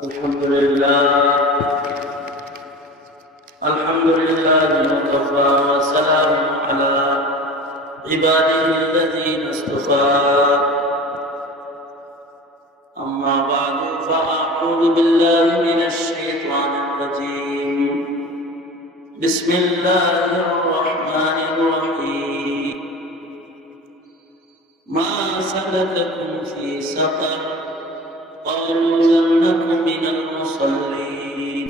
الحمد لله وكفى وسلام على عباده الذين اصطفى أما بعد فأعوذ بالله من الشيطان الرجيم بسم الله الرحمن الرحيم ما سلككم في سقر قالوا لم نك من المصلين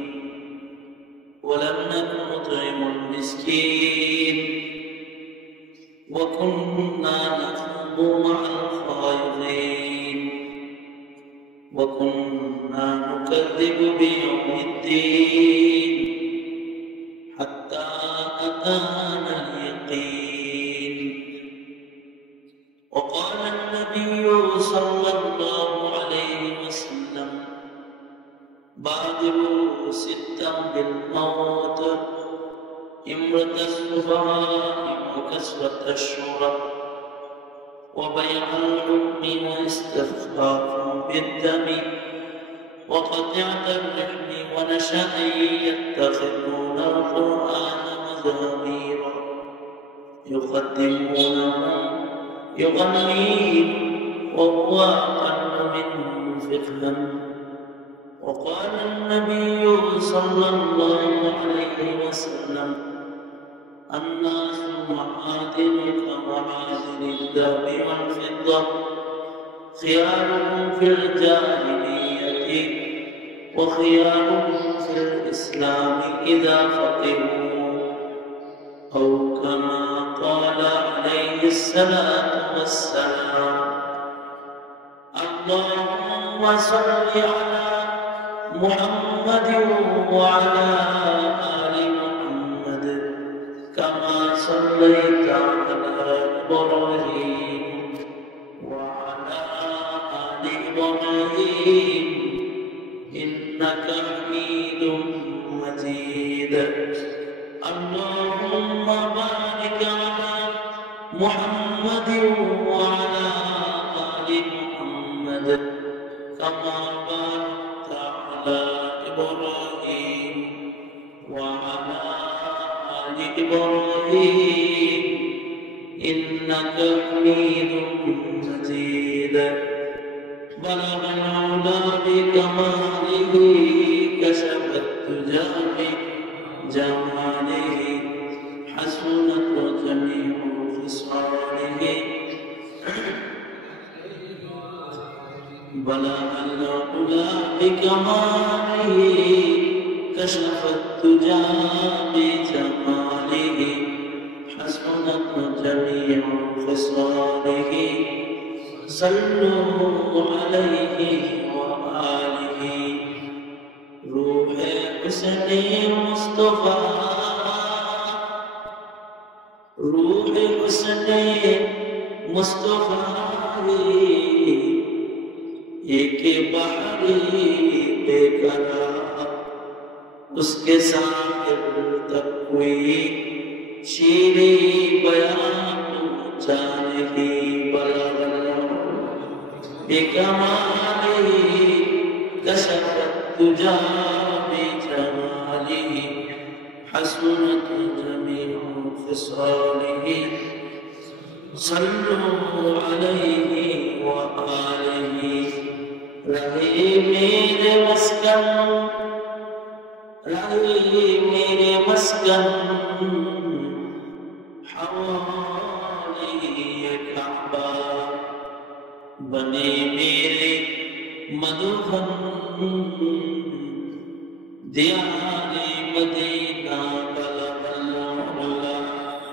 ولم نك نطعم المسكين وكنا نخوض مع الخائضين وكنا نكذب بيوم الدين حتى أتانا اليقين وقال النبي صلى الله عليه وسلم بادروا ستا بالموت امرة السفهاء وكسرة الشرب وبيع الحكم واستخفاف بالدم وقطعة الرحم ونشأ يتخذون القرآن مزاميرا يقدمونه يغنيه وهو أقل منهم فقها وقال النبي صلى الله عليه وسلم الناس معادن كمعادن الذهب والفضة خيارهم في الجاهلية وخيارهم في الإسلام إذا فقهوا أو كما قال عليه الصلاة والسلام اللهم صل على محمد وعلى آل محمد كما صليت على إبراهيم وعلى آل إبراهيم إنك حميد مجيد اللهم بارك على محمد وعلى آل محمد كما باركت على إبراهيم وعلى آل إبراهيم إنك حميد مجيد بلغ العلا بكماله كشف الدجى بجماله حسنت جميع خصاله بلغ العلا بكماله كشف الدجى بجماله حسنت جميع خصاله صلوا عليه وآله روح حسن مصطفى روح حسن مصطفى एक बहारी बेकरार उसके साहिब तक कोई शीरी बयान पहुंचा नहीं बेकमाली कशफत तुजा बेजमाली हसनत जमीउ खिसालिही सल्लु अलैहि व आलिही रहे मेरे मस्कन हवाले काबा बने मेरे मधुबन दियारे मदीना बलबल्ला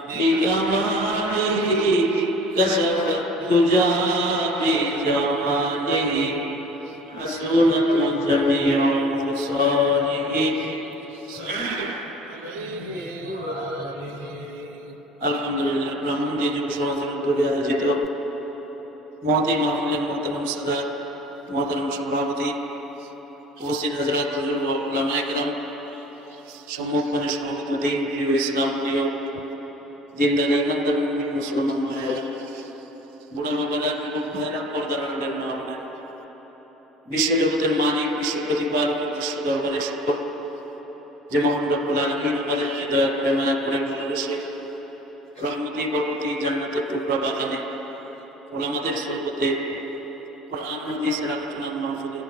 बिगमाली कशफत तुजा बिजमालिही حسنت جميع خصاله আলহামদুলিল্লাহ ব্রাহ্মণী যুব সমাজের উদ্যোগে আয়োজিত মহতী মাহফিলের মোহতারাম সাদাত মোহতারাম সভাপতি উপস্থিত হযরত হুজুর উলামায়ে কেরাম সম্মুখে সমবেত দিন প্রিয় ইসলাম প্রিয় দিনদার ইমানদার মুমিন মুসলমান ভাইয়েরা বুড়া বাবারা যুবক ভাইয়েরা পর্দার আড়ালের মা বিশ্বজগতের মালিক, বিশ্ব প্রতিপালক, বিশ্ব দরবারে শুকর যে মহান রব্বুল আলামিন আমাদেরকে দয়া করে মায়া করে ভালোবেসে রহমতি বরকতি জান্নাতের টুকরা বাগানে ওলামাদের সোহবতে কোরআন হাদিসের আলোচনার মাহফিলে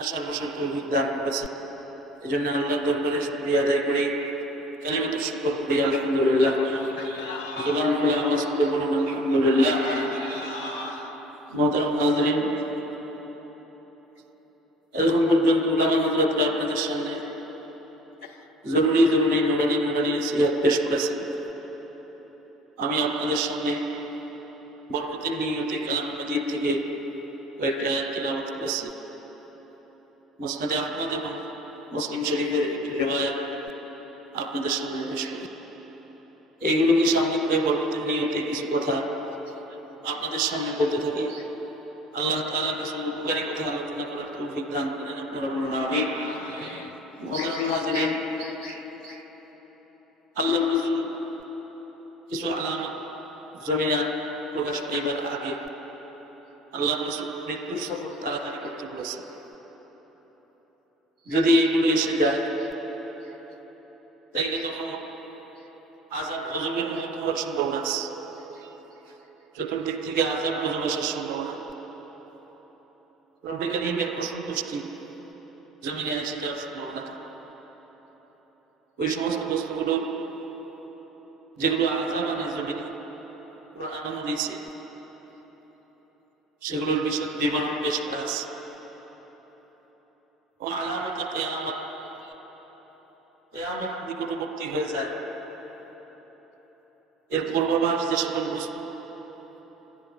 আশার বছর তৌফিক দান করেছেন। এজন্য আল্লাহর দরবারে শুকরিয়া আদায় করি, কালিমাতু শুকর করি আলহামদুলিল্লাহ। জবান খুলে আওয়াজ করে বলুন আলহামদুলিল্লাহ। মুহতারাম হাজিরিন, এতক্ষণ পর্যন্ত উলামা হযরতরা আপনাদের সামনে জরুরি নুরানি নসিহত পেশ করেছেন। আমি আপনাদের সামনে বরকতের নিয়তে কালাম মাজিদ থেকে কয়েকটা আয়াত তিলাওয়াত করেছি। মুসনাদে আহমদ এবং মুসলিম শরীফের একটি রিওয়ায়াত আপনাদের সামনে পেশ করি। এইগুলোকে সামনে করে বরকতের নিয়তে কিছু কথা আপনাদের সামনে বলতে থাকি। আল্লাহ তাআলা কিছু উপকারী কথা আলোচনা করার তৌফিক দান করেন। আপনারা বলুন আমিন। মুহতারাম হাজিরিন, আল্লাহ রাসূল কিছু আলামত জমিনে প্রকাশ পাইবার আগে আল্লাহ রাসূল মৃত্যুর সফর তাড়াতাড়ি করতে বলেছেন। যদি এইগুলো এসে যায় তাইলে তখন আযাব গজবের মুক্ত হওয়ার সম্ভাবনা আছে। চতুর্দিক থেকে আযাব গজব আসার সম্ভাবনা, রব্বে কারীমের অসন্তুষ্টি জমিনে এসে যাওয়ার সম্ভাবনা থাকে। ওই সমস্ত বস্তুগুলো যেগুলো আযাব আনে জমিনে কোরআন দিয়েছে, সেগুলোর বিশদ বিবরণ পেশ করা আছে। ও আলামত কিয়ামত, কিয়ামত নিকটবর্তী হয়ে যায়, এর পূর্বাভাস যে সকল বস্তু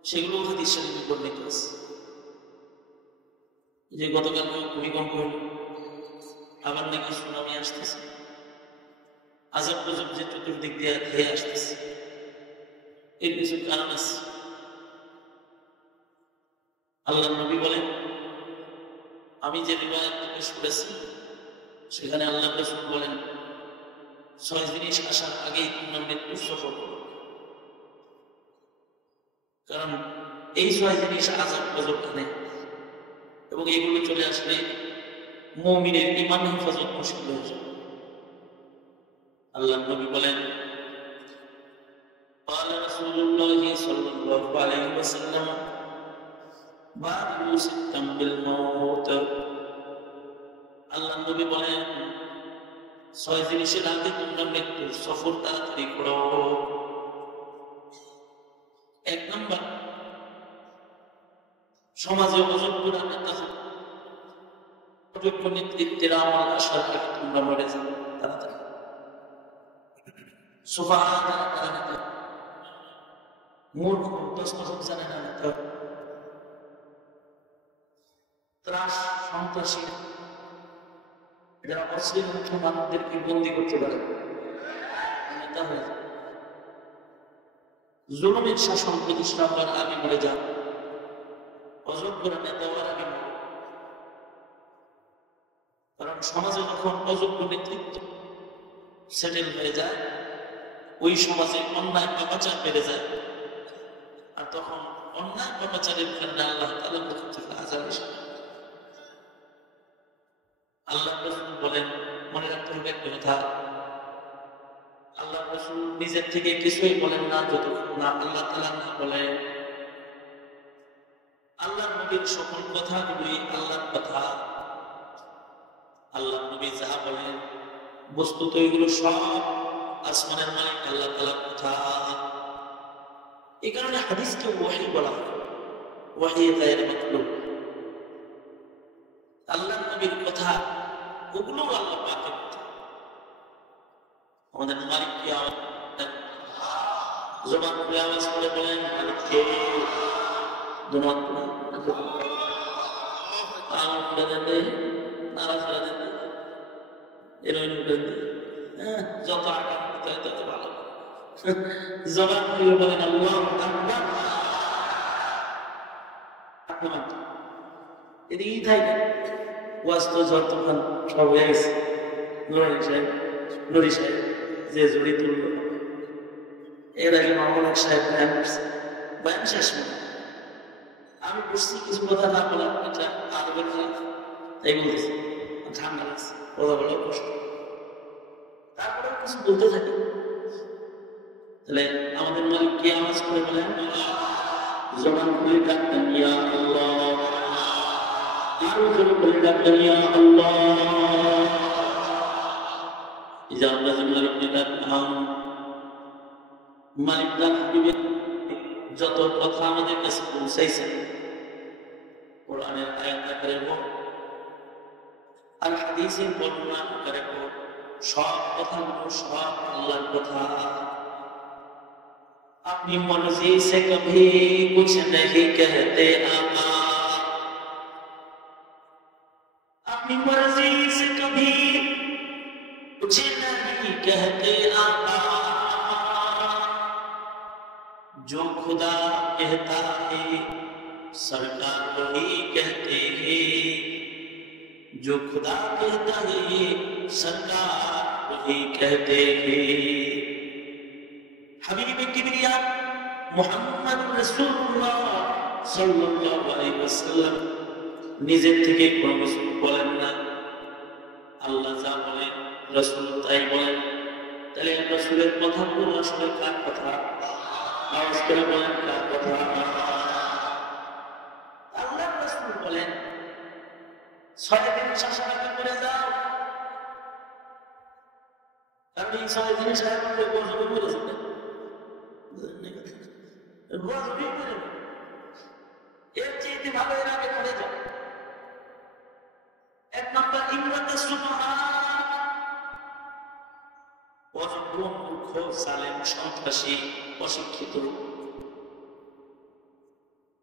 সেগুলো হাদিস শরীফে বর্ণিত আছে। যে গতকাল ভূমিকম্প হল, আবার নাকি সুনামি আসতেছে, আযাব গজব যে চতুর্দিক দিয়ে ধেয়ে আসতেছে, এর কিছু কারণ আছে। আল্লাহর নবী বলেন, আমি যে রিওয়ায়াত পেশ করেছি সেখানে আল্লাহ রাসূল বলেন 6 জিনিস আসার আগেই তোমরা মৃত্যুর সফর করো, কারণ এই 6 জিনিস আযাব গজব আনে এবং এগুলো চলে আসলে মুমিনের ঈমান হেফাজত মুশকিল হয়ে যায়। আল্লাহর নবী বলেন, قال رسول الله صلى الله عليه وسلم بادروا ستا بالموت। আল্লাহর নবী বলেন 6 জিনিসের আগে তোমরা মৃত্যুর সফর তাড়াতাড়ি করো। 1 নাম্বার, সমাজে অযোগ্য নেতা অযোগ্য নেতৃত্বের আমল আসার আগে তোমরা মরে যাও তাড়াতাড়ি। সুফাহা যারা নেতা, মূর্খ দস্তখত জানে না নেতা, ত্রাস সন্ত্রাসী যারা অশ্লীল মানুষদেরকে বন্দী করতে পারে নেতা হয়ে যায়। জুলুমের শাসন প্রতিষ্ঠা হওয়ার আগে মরে যান, অযোগ্যরা নেতা হওয়ার আগে মরে। কারণ সমাজে যখন অযোগ্য নেতৃত্ব সেটেল হয়ে যায়, ওই সমাজে অন্যায় পাপাচার বেড়ে যায়, আর তখন অন্যায় পাপাচারের কারণে আল্লাহ তাআলার পক্ষ থেকে আযাব আসে। আল্লাহ রাসূল বলেন, মনে রাখতে হবে একটা কথা, আল্লাহ রাসূল নিজের থেকে কিছুই বলেন না যতক্ষণ না আল্লাহ তাআলা না বলেন। আল্লাহর নবীর সকল কথাগুলোই আল্লাহর কথা। আল্লাহর নবী যা বলেন বস্তুত এগুলো সব আসমানের মালিক আল্লাহ তাআলার কথা। এই কারণে হাদিসকে ওহী বলা হয়, ওহী গায়রে মাতলুব। আল্লাহর নবীর কথা ওগুলো আল্লাহ পাকের কথা। আমাদের মালিক কি আওয়াজ জবান খুলে আওয়াজ করে বলেন, মালিককে ধন্যবাদ আওয়াজ করে দেবে, নারাজ করে দেবে, এরকম করে দেবে। যত আকাম করতে হয় তত ভালো। জবান খুলে বলেন আল্লাহু আকবার। এদিকে থাকে ওয়াজ তো ঝড় তুফান সব হয়ে গেছে। নুরি সাহেব যে জড়ি তুলল, এর আগে মামুন সাহেব বয়ান করছে, বয়ান শেষ আমি বুঝছি কিছু কথা না বলে এটা আদবের খেলা, তাই বলতেছি। ঠান্ডা লাগছে, কথা বলা কষ্ট, তারপরেও কিছু বলতে থাকি। তাহলে আমাদের মালিক কি আওয়াজ করে বলেন? জবান খুলে ডাকতেন ইয়া আল্লাহ, আরো জোরে বলে ডাকতেন ইয়া আল্লাহ। ইজা আল্লাহ মালিক ডাকলাম, মালিক ডাক দিবেন। যত কথা আমাদের কাছে পৌঁছাইছে কোরআনের আয়াত আকারে হোক আর হাদিসের বর্ণনা আকারে হোক, সব কথাগুলো সব আল্লাহর কথা। अपनी मर्जी से कभी कुछ नहीं कहते आका, अपनी मर्जी से कभी कुछ नहीं कहते आका, जो खुदा कहता है सरकार वही कहते हैं, जो खुदा कहता है सरकार वही कहते हैं। হাবিবে কিবরিয়া মুহাম্মদ রাসূলুল্লাহ সাল্লাল্লাহু আলাইহি ওয়াসাল্লাম নিজের থেকে কোনো কিছু বলেন না, আল্লাহ যা বলেন রাসূল তাই বলেন। তাহলে রাসূলের কথাগুলো আসলে কার কথা? আওয়াজ করে বলেন কার কথা? আল্লাহ রাসূল বলেন 6 দিন শাসনাকে করে যাও, কারণ এই 6 দিনের শাসনাকে গজবে করেছে না, এর চাইতে ভালো এর আগে করে যাও। 1 নম্বর ইমরাতে সুবহান, অযোগ্য মূর্খ জালেম সন্ত্রাসী অশিক্ষিত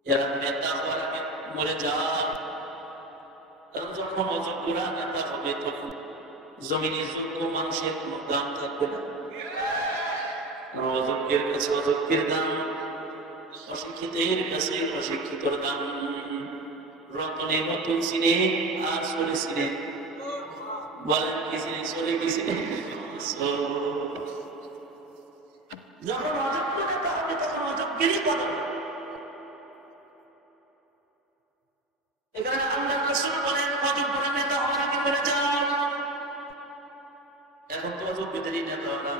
এরা নেতা হওয়ার আগে মরে যায়। কারণ যখন অযোগ্যরা নেতা হবে তখন জমিনে যোগ্য মানুষের কোন দাম থাকবে না। অযোগ্যের কাছে অযোগ্যের দাম, অশিক্ষিতের কাছে অশিক্ষিতর দাম। রতনে নতুন চিনে আর সরে চিনে, বলেন কি চিনে সরে কি চিনে? যখন অযোগ্য নেতা হবে তখন অযোগ্যেরই বলেন। এখানে আল্লাহ রাসূল বলেন অযোগ্য নেতা হওয়ার আগে করে যাও। এখন তো অযোগ্যদেরই নেতা হওয়া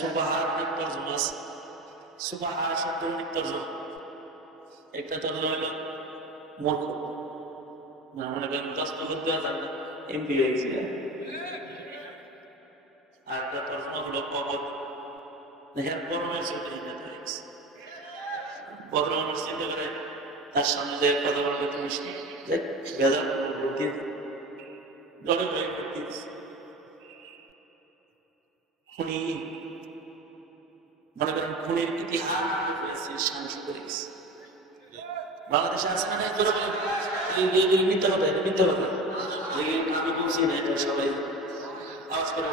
সুবহান তরজমা আছে, সুবহান শব্দের অনেক তরজমা। একটা তরজমা হলো মূর্খ, না মনে করেন দস্তখত দেওয়া যাবে না, এমপি হয়ে গেছে। আর একটা তরজমা হলো অবদ, দেখেন গরমের চোখে নেতা হয়ে গেছে। ভদ্র মানুষ চিন্তা করে তার সামনে যে কথা বলবে তুমি ভেজা ভর্তি জলে ভরে ভর্তি দিচ্ছে। খুনি মনে করেন খুনের ইতিহাস সাংস করে গেছে। বাংলাদেশে আছে না তোরা বলে মিথ্যা কথা, মিথ্যা কথা আমি বলছি না, এটা সবাই আওয়াজ করে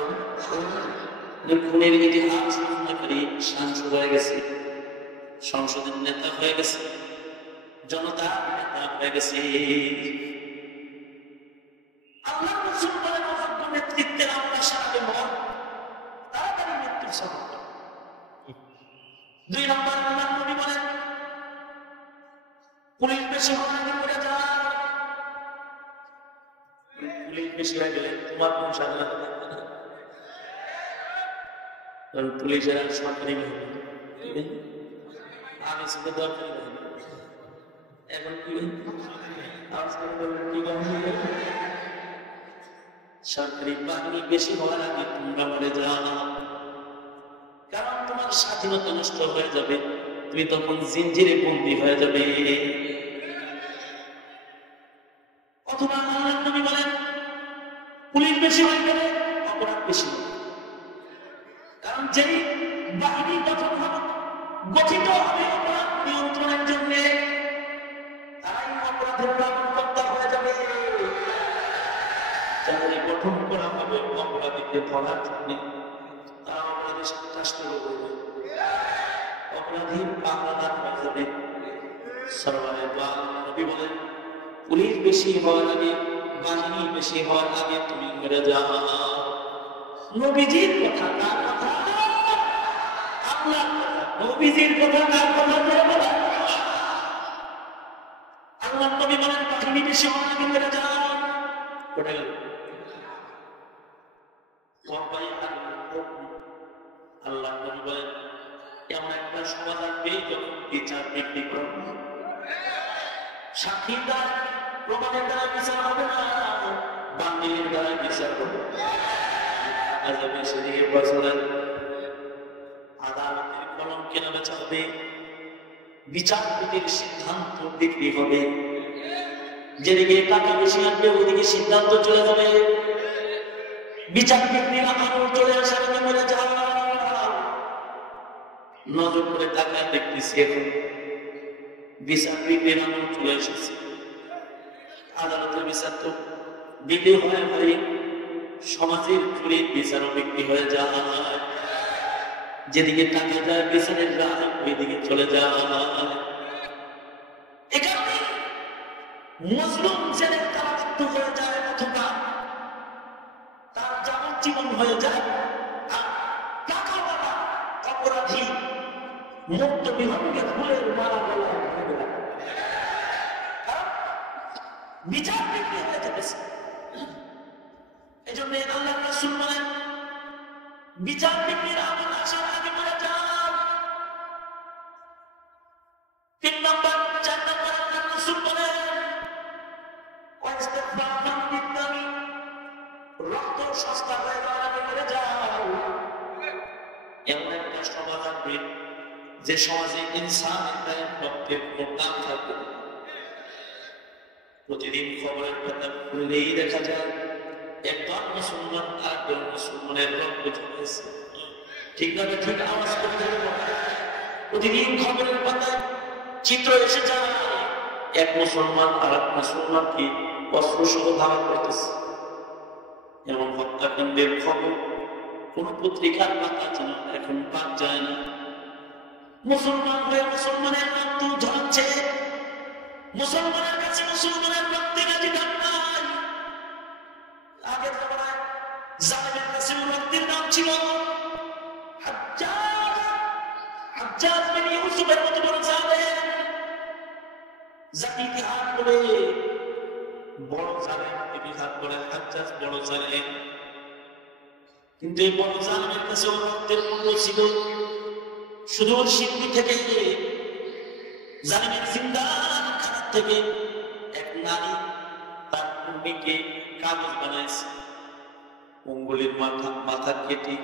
খুনের ইতিহাস সাংস হয়ে গেছে, সংসদের নেতা হয়ে গেছে, জনতা নেতা হয়ে গেছে। আল্লাহ রাসূল বলেন অযোগ্য নেতৃত্বের আমরা সাথে মত তাড়াতাড়ি মৃত্যুর সবক। 2 নম্বর আল্লাহর নবী বলেন পুলিশ বেশি হওয়ার করে যা, পুলিশ বেশি হয়ে গেলে তোমার কোন সাধনা হবে? কারণ পুলিশের আর সরকারি বাহিনী আগে ছিল দরকারি বাহিনী, এখন কি সরকারি বাহিনী বেশি হওয়ার আগে তোমরা মরে যাও, কারণ তোমার স্বাধীনতা নষ্ট হয়ে যাবে, তুমি তখন জিনজিরে বন্দী হয়ে যাবে। অথবা আল্লাহর নবী বলেন পুলিশ বেশি হয়ে গেলে অপরাধ বেশি হবে, কারণ যেই বাহিনী গঠিত হবে অপরাধ নিয়ন্ত্রণের জন্য, তারাই অপরাধের কর্তা হয়ে যাবে। যাদের গঠন করা হবে অপরাধীকে ধরার জন্য, তারা অপরাধীর সাথে রাষ্ট্র করবে, অপরাধী পাহারাদার হয়ে যাবে। সরওয়ারে দু আলম নবী বলেন পুলিশ বেশি হওয়ার আগে, বাহিনী বেশি হওয়ার আগে তুমি মরে যাও। নবীজির কথা কার কথা? আল্লাহর কথা। নবীজির কথা কার কথা? বেশি হওয়ার আগে মেরে যান। কোথায় গেল? আল্লাহ নবী বলেন এমন একটা সমাজ আসবে যখন বিচার বিক্রি করা সাক্ষীর দ্বারা প্রমাণের দ্বারা বিচার হবে না, বান্দির দ্বারা বিচার হবে। আজাবে সেদিকে বছরের আদালতের কলম কেনা বেচা হবে, বিচারপতির সিদ্ধান্ত বিক্রি হবে। যেদিকে টাকা বেশি আসবে ওইদিকে সিদ্ধান্ত চলে যাবে। বিচার বিক্রির আঙুল চলে আসার আগে মরে যাও। নজর করে তাকায় দেখতেছি এখন বিচার বিক্রির আঙুল চলে এসেছে। আদালতের বিচার তো বিক্রি হয় ভাই, সমাজের চুরির বিচারও বিক্রি হয়ে যায়। যেদিকে টাকা যায় বিচারের রায় ওইদিকে চলে যায়। এখানে মুসলিম ছেলে কারাবদ্ধ হয়ে যায় অথবা তার যাবজ্জীবন হয়ে যায়। টাকাওয়ালা অপরাধী মুক্ত বিভাগকে ফুলের মালা বলা বিচার বিক্রি হয়ে যেতেছে। এই জন্য আল্লাহ রাসূল বলেন বিচার বিক্রির আগুন আসার আগে মরে যান। 3 নম্বর 4 নম্বর আল্লাহ রাসূল বলেন রক্ত সস্তা হয়ে যাওয়ার আগে মরে যাও। এমন একটা সমাজ আসবে যে সমাজে ইনসানের গায়ে রক্তের কোনো দাম থাকবে। প্রতিদিন খবরের পাতা খুললেই দেখা যায় একজন মুসলমান আরেকজন মুসলমানের রক্ত ঝরেছে। ঠিকভাবে ঠিক আওয়াজ করতে হবে। প্রতিদিন খবরের পাতায় চিত্র এসে যায় এক মুসলমান আর এক মুসলমানকে অস্ত্র সহ ধারণ করতেছে। এমন হত্যাকাণ্ডের খবর কোন পত্রিকার পাতা যেন এখন পাওয়া যায় না। মুসলমান হয়ে মুসলমানের রক্ত ঝরছে। মুসলমানের কাছে মুসলমানের রক্তের অধিকার নাই। আগের জামানায় জালেমের কাছে রক্তের নাম ছিল হাজ্জাজ বিন ইউসুফের মতো বড় জালেম, যাকে ইতিহাস বলে বড় জালেম, ইতিহাস বলে হাজ্জাজ বড় জালেম। কিন্তু এই বড় জালেমের কাছে রক্তের মূল্য ছিল। সুদূর সিন্ধি থেকে জালেমের জিন্দান খানা থেকে এক নারী তার ভূমিকে কাগজ বানাইছে। অঙ্গুলির মাথা কেটে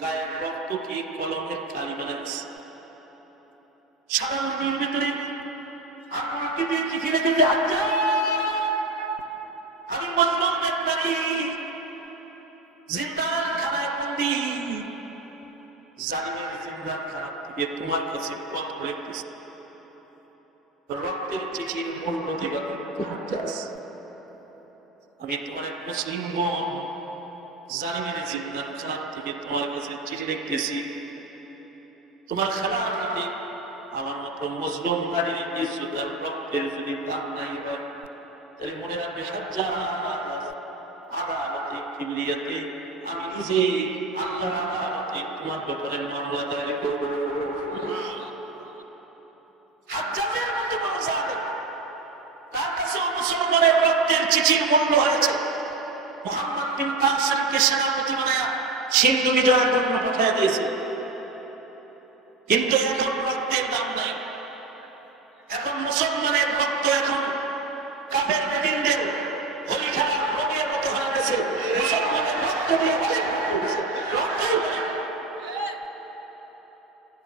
গায়ের রক্তকে কলমের কালি বানাইছে। সারা নদীর ভিতরে আঙুলকে দিয়ে চিঠি রেখেছে আমি মজলুমের নারী, জিন্দান খানায় বন্দী। জালিমের জিন্দান খানা থেকে তোমার কাছে পত্র লিখতেছে, রক্তের চিঠির মূল্য দিবা। আমি তোমার এক মুসলিম বোন, জালিমের জিন্দান খানা থেকে তোমার কাছে চিঠি লিখতেছি। তোমার খারাপ নামে আমার মতো মজলুম নারীর ইজ্জত আর রক্তের যদি দাম নাই হয় তাহলে মনে রাখবে হাজ্জাজ আদালতে কিবরিয়াতে আমি নিজে আল্লাহর আদালতে তোমার ব্যাপারে মামলা দায়ের করব। হাজ্জাজের মতো বড় জালেম, তার কাছে মুসলমানের রক্তের চিঠির মূল্য হয়েছে। মুহাম্মদ বিন কাসিমকে সেনাপতি বানায়া সিন্ধু বিজয়ের জন্য পাঠিয়ে দিয়েছে। কিন্তু এখন রক্তের দাম নাই। এখন মুসলমানের রক্ত এখন কাফের বেদিনদের হোলি খেলার রোগের মতো হয়ে গেছে। মুসলমানের রক্ত দিয়ে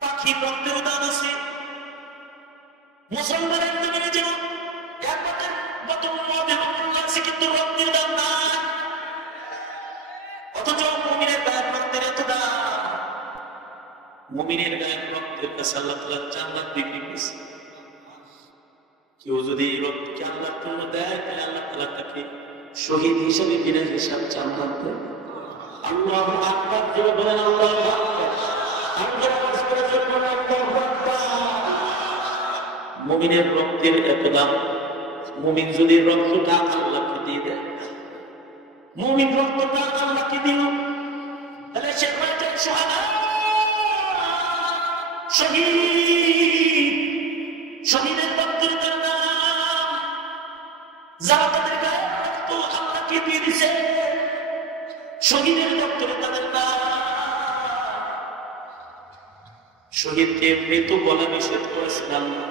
পাখির রক্তের দাম আছে। মুসলমানের জমিনে যেমন এক বোতল মদ এবং আছে, কিন্তু রক্তের দাম নাই। অথচ মুমিনের গায়ের রক্তের এত দাম। মুমিনের গায়ের রক্তের কাছে আল্লাহ তাআলা জান্নাত বিক্রি করেছে। কেউ যদি এই রক্তকে আল্লাহর জন্য দেয় তাহলে আল্লাহ তাআলা তাকে শহীদ হিসেবে বিনা হিসাব জান্নাত দেয়। আল্লাহু আকবার জোরে বলেন আল্লাহু আকবার। মুমিনের রক্তের এত দাম। মুমিন যদি রক্তটা আল্লাহকে দিয়ে দেয়, মুমিন রক্তটা আল্লাহকে দিল, তাহলে সে হয়ে যায় শাহাদা, শহীদ। শহীদের রক্তের নাম যারা তাদের গায়ে রক্ত আল্লাহকে দিয়ে দিছে, শহীদের দপ্তরে তাদের নাম। শহীদকে মৃত বলা নিষেধ করেছেন আল্লাহ,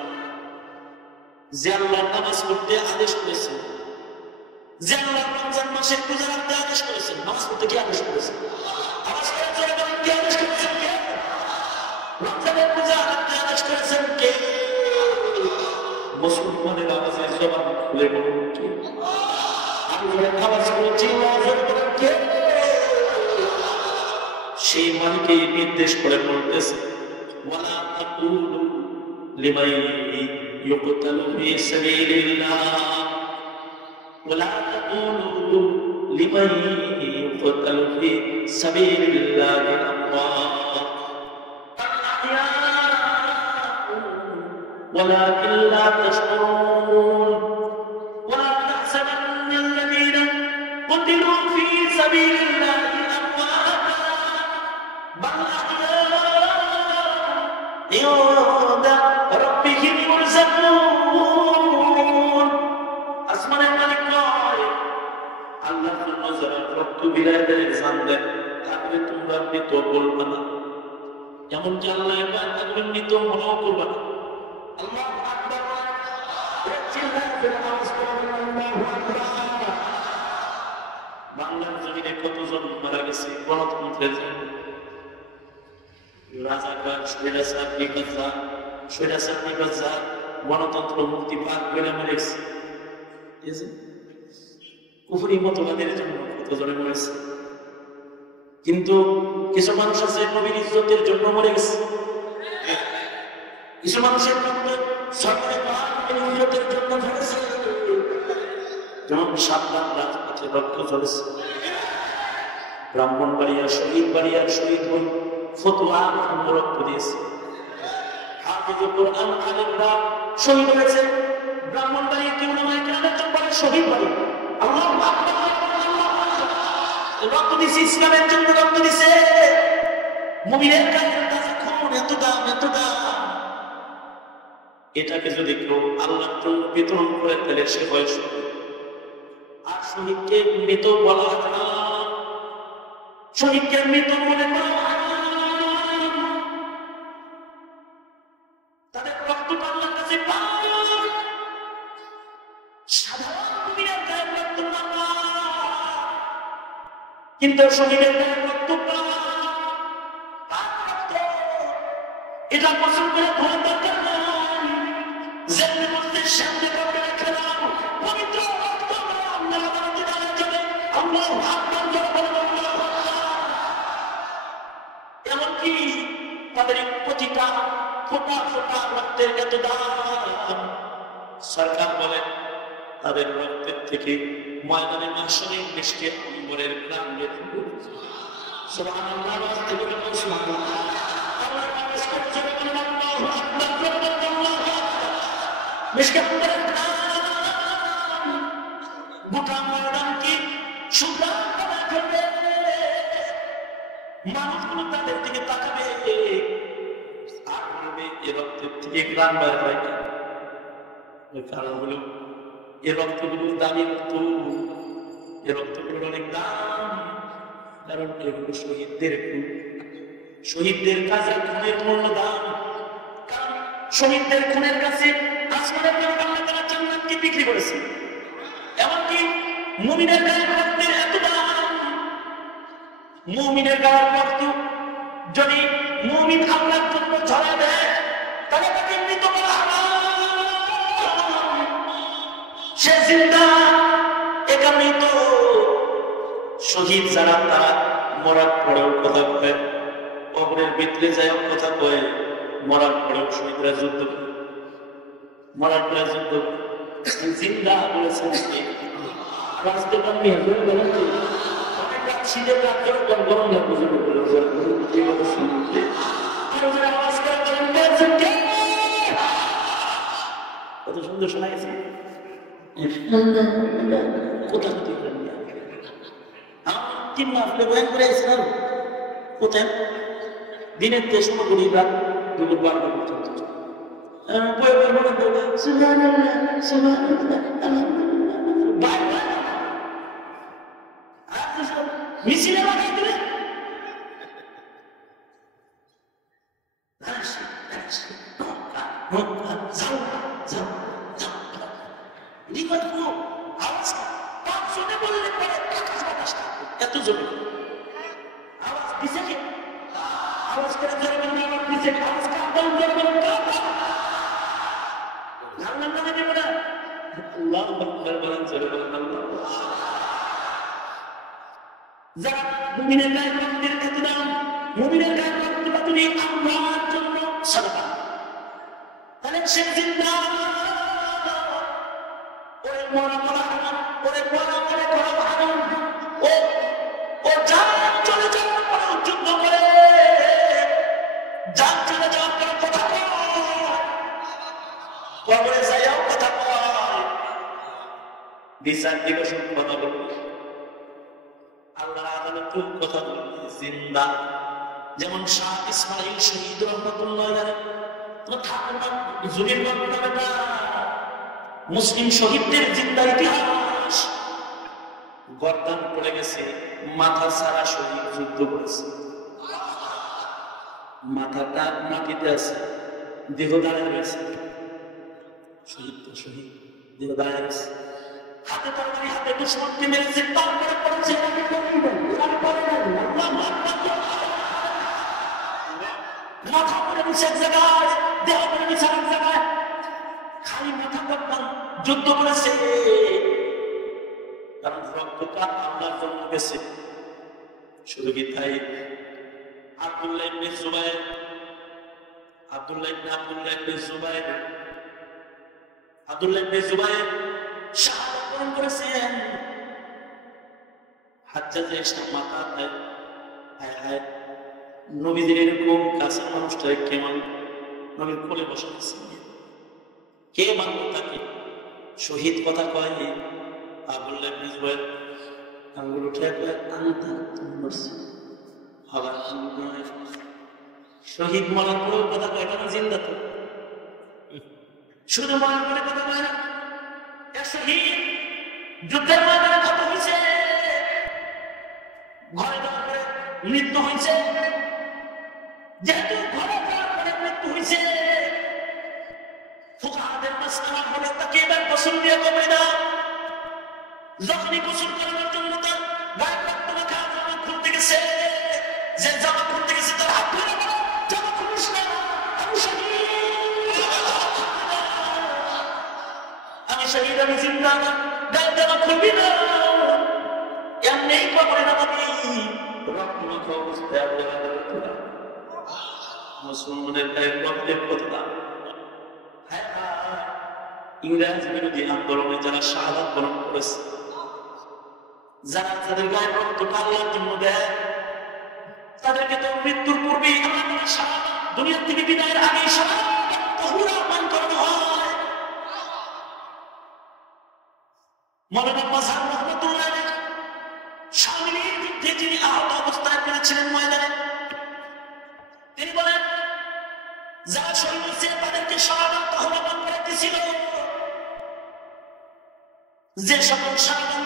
যে আল্লাহ নামাজ পড়তে আদেশ করেছেন, যে আল্লাহ রমজান মাসে পূজা রাখতে আদেশ করেছেন। নামাজ পড়তে কি আদেশ করেছেন? আদেশ করেছেন কি? আদেশ করেছেন কে? রমজানের পূজা রাখতে আদেশ করেছেন কে? মুসলমানের আওয়াজে জবান খুলে বলুন কে? আমি আওয়াজ করেছি কে? সেই মানকে নির্দেশ করে বলতেছে, ওয়ালা তাকুলু লিমান ইউকতালু ফি সাবিলিল্লাহ, ওয়ালা তাকুলু লিমান ইউকতালু ফি সাবিলিল্লাহ আমওয়াত ولكن لا تشعرون ولا تحسبن الذين قتلوا في سبيل الله أمواتا بل أحياء عند ربهم يرزقون আসমানের মালিক কয়, আল্লাহর জন্য যারা রক্ত বিলাইদের এক্সাম দেয় তাহলে তোমরা মৃত বলবা না, এমনকি আল্লাহ তাহলে মৃত মনেও করবা না। আল্লাহু আকবার, বাংলার জমিনে কতজন মারা গেছে গণতন্ত্রের জন্য? রাজাকার, স্বৈরাচার, নির্বাচার, গণতন্ত্র মুক্তি পাক করে মরেছে। কুফরি মতবাদের জন্য কতজনে মরেছে। কিন্তু কিছু মানুষ আছে নবীর ইজ্জতের জন্য মরে গেছে, কিছু মানুষের সরকারের ইজ্জতের জন্য মরেছে। যেমন সাবধান রাজপথে রক্ত ঝরেছে, ব্রাহ্মণবাড়িয়া শহীদ বাড়িয়ার শহীদ হই ফতুয়া রক্ত দিয়েছে, হাফিজুল কোরআন আলেমরা শহীদ হয়েছে। ব্রাহ্মণবাড়িয়া কেউ নয় কেরামের চম্পারে শহীদ বাড়ি। আল্লাহু আকবার, রক্ত দিছে ইসলামের জন্য, রক্ত দিছে। মুমিনের গায়ের তাজা খুন এত দাম, এত দাম। এটাকে যদি কেউ আল্লাহর জন্য বিতরণ করে তাহলে সে হয় শহীদ। আর শহীদকে মৃত বলা না, শহীদকে মৃত মনে করা, তাদের রক্তটা আল্লাহর কাছে পায়। সাধারণ মুমিনের গায়ের রক্ত না, কিন্তু শহীদের গায়ের রক্ত পায়। এটা পছন্দ করে ধোয়া দরকার নাই, যেমনি বলতে সামনে কাউকে রেখে দাও, পবিত্র রক্ত আল্লাহ আদালতে দাঁড়িয়ে যাবে। আল্লাহু আকবার, এমনকি তাদের প্রতিটা ফোঁটা ফোঁটা রক্তের এত দাম। সরকার বলে তাদের রক্তের থেকে ময়দানে মাসনে মিষ্টি আম্বরের গ্রাম বের হবে। সুবহানাল্লাহ, আওয়াজ থেকে বলুন সুবহানাল্লাহ। আল্লাহর নামে করতে বলুন আল্লাহু আকবার, মিষ্টি আম্বরের গ্রাম গোটা ময়দানকে সুন্দর করে ফেলবে। মানুষগুলো তাদের দিকে তাকাবে আর বলবে, এ রক্তের থেকে গ্রাম বের হয় না। কারণ হলো এ রক্তগুলো দামি রক্ত, এ রক্তগুলোর অনেক দাম। কারণ এগুলো শহীদদের খুন, শহীদদের কাছে খুনের মূল্য দাম। কারণ শহীদদের খুনের কাছে আসমানের মালিক আল্লাহ তাআলা জান্নাতকে বিক্রি করেছে। এমনকি মুমিনের গায়ের রক্তের এত দাম, মুমিনের গায়ের রক্ত যদি মুমিন আল্লাহর জন্য ঝরা দেয় তাহলে তাকে মৃত বলা হারাম। সে জিন্দা, একা মৃত। শহীদ যারা তারা মরার পরেও কথা কয়, কবরের ভিতরে যায় কথা কয়, মরার পরেও শহীদরা যুদ্ধ করে, মরার পরে যুদ্ধ জিন্দা বলেছেন। রাস্তাটা নিয়ে বলেন শীতের রাত গরম না বুঝে আওয়াজ করে কত সুন্দর শোনা গেছে। কোথা তিন মাস বয়ান করে আসছিলাম, কোথায় দিনের 13 ঘড়ি রাত দুপুর 12টা পর্যন্ত মিছিলে লাগাই দিলে এত জোরে আওয়াজ দিছে কি? আওয়াজ করে জোরে বলেন, আওয়াজ দিছে কি? আওয়াজ কাঁপন জোরে বলেন, কাঁপন। আল্লাহর নামে দেব না। আল্লাহু আকবার বলেন, জোরে বলেন আল্লাহ। যারা মুমিনের গায়ে রক্তের এত দাম, মুমিনের গায়ে রক্ত পাতুরি আল্লাহর জন্য সাদাকা, তাহলে সে জিন্দা। ওরে মরা মরা হারাম, ওরে মরা মরা করা হারাম। ও জান চলে যাওয়ার পরে যুদ্ধ করে, জান চলে যাওয়ার পরে কথা কয়, কবরে যাইয়াও কথা কয়, বিচার দিবস কথা বলবে, আল্লাহর আদালতে কথা বলবে, জিন্দা। যেমন শাহ ইসমাইল শহীদ রহমাতুল্লাহ আলাইহি, ঠাকুরমা জুরির বর্ণনা, মুসলিম শহীদদের জিন্দা ইতিহাস। গর্দান পড়ে গেছে, মাথা ছাড়া শহীদ যুদ্ধ করেছে, মাথাটা মাটিতে আছে, দেহ দাঁড়িয়ে রয়েছে, শহীদ তো শহীদ, দেহ দাঁড়িয়ে রয়েছে, হাতে তরবারি, হাতে দুশমনকে মেরেছে, তারপরে পড়েছে মাথা পড়ে নিচে এক জায়গায়, দেহ পড়ে নিচে এক জায়গায়, খালি মাথা গর্দান যুদ্ধ করেছে। কারণ রক্তটা আল্লাহর জন্য গেছে। শুধু কি তাই? আব্দুল্লাহ ইবনে জুবায়ের শাহাদাত বরণ করেছেন। হাজ্জাজে এসে মাথা দেয়, হায় হায়, নবীদের এরকম কাছের মানুষটা কে মানল? নবীর কোলে বসে আছে, কে মানল তাকে? শহীদ কথা কয় আব্দুল্লাহ ইবনে জুবায়ের আঙ্গুল উঠে কয়, আনতা তুমরসি, আবার শহীদ মরার পরেও কথা কয়, কারণ জিন্দা তো। শুধু মরার পরে কথা কয় না, এক শহীদ যুদ্ধের ময়দানে কত হয়েছে, ঘরে যাওয়ার পরে মৃত্যু হয়েছে। যেহেতু ঘরে যাওয়ার পরে মৃত্যু হয়েছে, ফুকাহাদের মাসআলা হলো তাকে এবার গোসল দিয়ে কবরে দাও। যখনই গোসল করানোর জন্য তার গায়ে রক্ত মাখা জামা খুলতে গেছে, যে জামা খুলতে গেছে তার হাত ধরে বলো, জামা খুলিস না, আমি শহীদ, আমি শহীদ, আমি জিন্দা না, গায়ে জামা খুলবি না। এমনি কবরে নামাবি, রক্ত মাখা অবস্থায় আল্লাহর আদালতে দাও। মুসলমানের গায়ে রক্তের কথা। ইংরেজ বিরোধী আন্দোলনে যারা শাহাদাত বরণ করেছে, যারা তাদের গায়ে রক্তটা আল্লাহর জন্য দেয়, তাদেরকে তো মৃত্যুর পূর্বেই দুনিয়া থেকে বিদায়ের আগে শাহাদাত পান করানো হয়। মাওলানা মাযহার রাহমাতুল্লাহ আলাইহি শামিলের যুদ্ধে যিনি আহত অবস্থায় পড়েছিলেন ময়দানে, তিনি বলেন যারা শহীদ হয়েছে তাদেরকে শাহাদাত পান করাইতেছিল। যে সকল শাহাদাত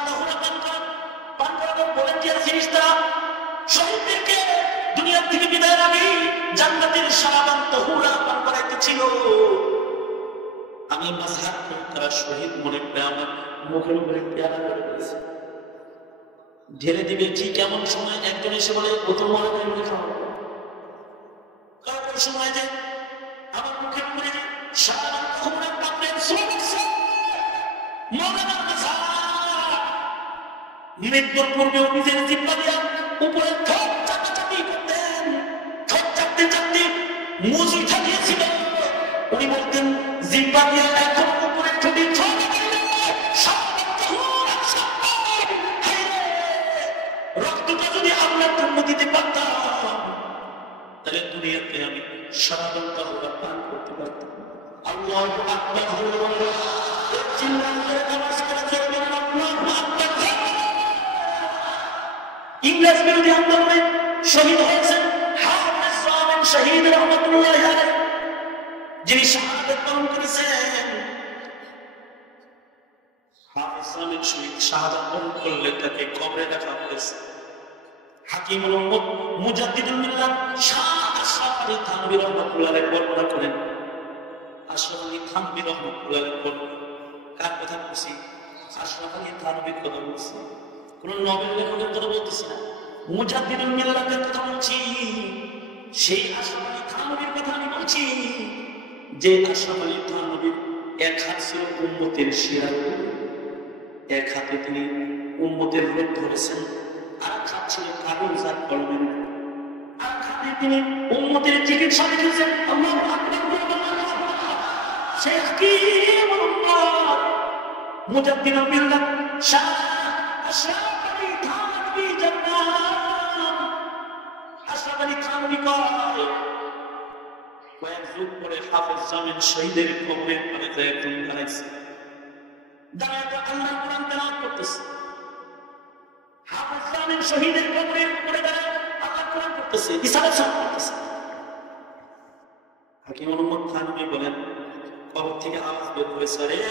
পান করানোর ভলান্টিয়ার জিনিস তারা শহীদদেরকে দুনিয়া থেকে বিদায়ের আগে জান্নাতের শাহাদাত তাহুরা পান করাইতেছিল। আমি মাযহার তারা শহীদ মনে করে আমার মুখের উপরে পেয়ালা করে দিয়েছে, ঢেলে দিবে। ঠিক এমন সময় একজন এসে বলে, প্রথম মনে করে মনে খাওয়া ওই সময় যে আমার মুখের উপরে শাহাদাত তাহুরা পাবেন সুবহানাল্লাহ। মাওলানা মাযহার মৃত্যুর পূর্বেও নিজের জিহ্বা দিয়া উপরে ঠোঁট চাটাচাটি করতেন, ঠোঁট চাটতে চাটতে মুজ উঠা গিয়েছিল। উনি বলতেন, জিহ্বা দিয়ে এখন উপরে ঠোঁটে ঠোঁট রক্তটা যদি আল্লাহর জন্য দিতে পারতাম, তাহলে দুনিয়াতে আমি শাহাদাত তাহুরা পান করতে পারতাম। আল্লাহু আকবার। চিল্লাতে নামাজ পড়ে চলবেন, আল্লাহু আকবার। ইংরেজ বিরোধী আন্দোলনে শহীদ হয়েছেন হাফেজ সামিন শহীদ রহমাতুল্লাহ আলাইহি, যিনি শাহাদাত বরণ করেছেন। হাফেজ সামিন শহীদ শাহাদাত বরণ করলে তাকে কবরে রাখা হয়েছে। হাকিমুল উম্মত মুজাদ্দিদুল মিল্লাত শাহ আশরাফ আলী থানভী রাহমাতুল্লাহ আলাইহি বর্ণনা করেন। আশরাফ আলী থানভী রাহমাতুল্লাহ আলাইহি বর্ণনা, কার কথা বলছি? আশরাফ আলী থানভীর কথা বলছি, কোন নবেল লেখকের কথা বলতেছি না, মুজাদ্দিদুল মিল্লাতের কথা বলছি। সেই আশরাফ আলী থানভীর কথা আমি বলছি, যে আশরাফ আলী থানভীর এক হাত ছিল উম্মতের শিরা, এক হাতে তিনি উম্মতের রোগ ধরেছেন, আর এক হাত ছিল কাগজ আর কলমের, আর এক হাতে তিনি উম্মতের চিকিৎসা লিখেছেন। আল্লাহু আকবার। সেই হাকিমুল উম্মত মুজাদ্দিদুল মিল্লাত শাহ আশরাফ আলী থানভী জান্নাত। আশরাফ আলী থানভী কয়, কয়েক যুগ পরে হাফেজ জামিল শহীদের কবরের পারে যায় একজন দাঁড়াইছে, দাঁড়ায় আল্লাহর কোরআন তেলাওয়াত করতেছে। হাফেজ জামিল শহীদের কবরের উপরে দাঁড়ায় আল্লাহর কোরআন করতেছে, ইসারা করতেছে। হাকিমুল উম্মত থানভী বলেন, কবর থেকে আওয়াজ বের হয়েছে, রে